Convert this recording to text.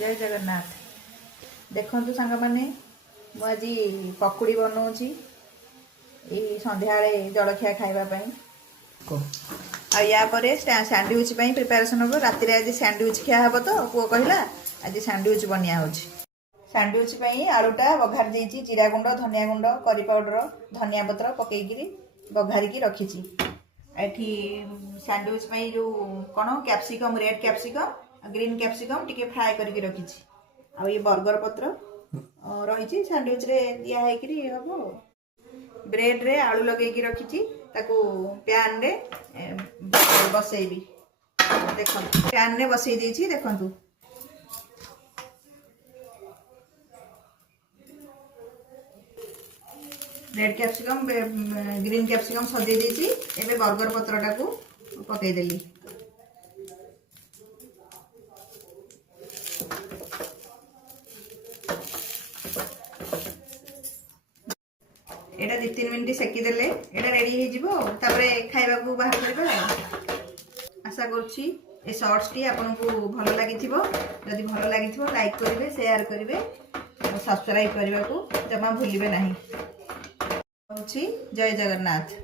जय जगन्नाथ। देखु सांग मैंने मुझे पकुड़ी बनाऊँगी ये संध्या जलखिया खावाई आपर सैंडविच प्रिपेरेसन हम राति आज सैंडविच खिया हे तो पुओ कहला आज सैंडविच बनिया हो सैंडविच आलूटा बघार देती जीरा गुंड धनिया गुंड करी पाउडर धनिया पत्र पकईकि बघारिकी रखी एठी सैंडविच जो कौन capsicum red capsicum green capsicum टिके फ्राए करके रखी आ ये बर्गर पत्र रही सैंडविच रे दिया है हम ब्रेड रे आलू लगे रखी पैन रे बसैबी देख पैन रे बसई देछि देखंतु रेड कैप्सिकम ग्रीन कैप्सिकम सजे देछि एबे बर्गर पत्रटा को पकई देली एटा 2-3 मिनिट सेकी देले एटा रेडी हो जिवो तापरे खाइबा को बाहर करबा। आशा करछि ए शॉर्ट्स टी आपनको भलो लागिथिबो जदि भलो लागिथिबो लाइक करिवे शेयर करिवे और सब्सक्राइब करबा को जमा भूलिबे नाही। जय जगन्नाथ।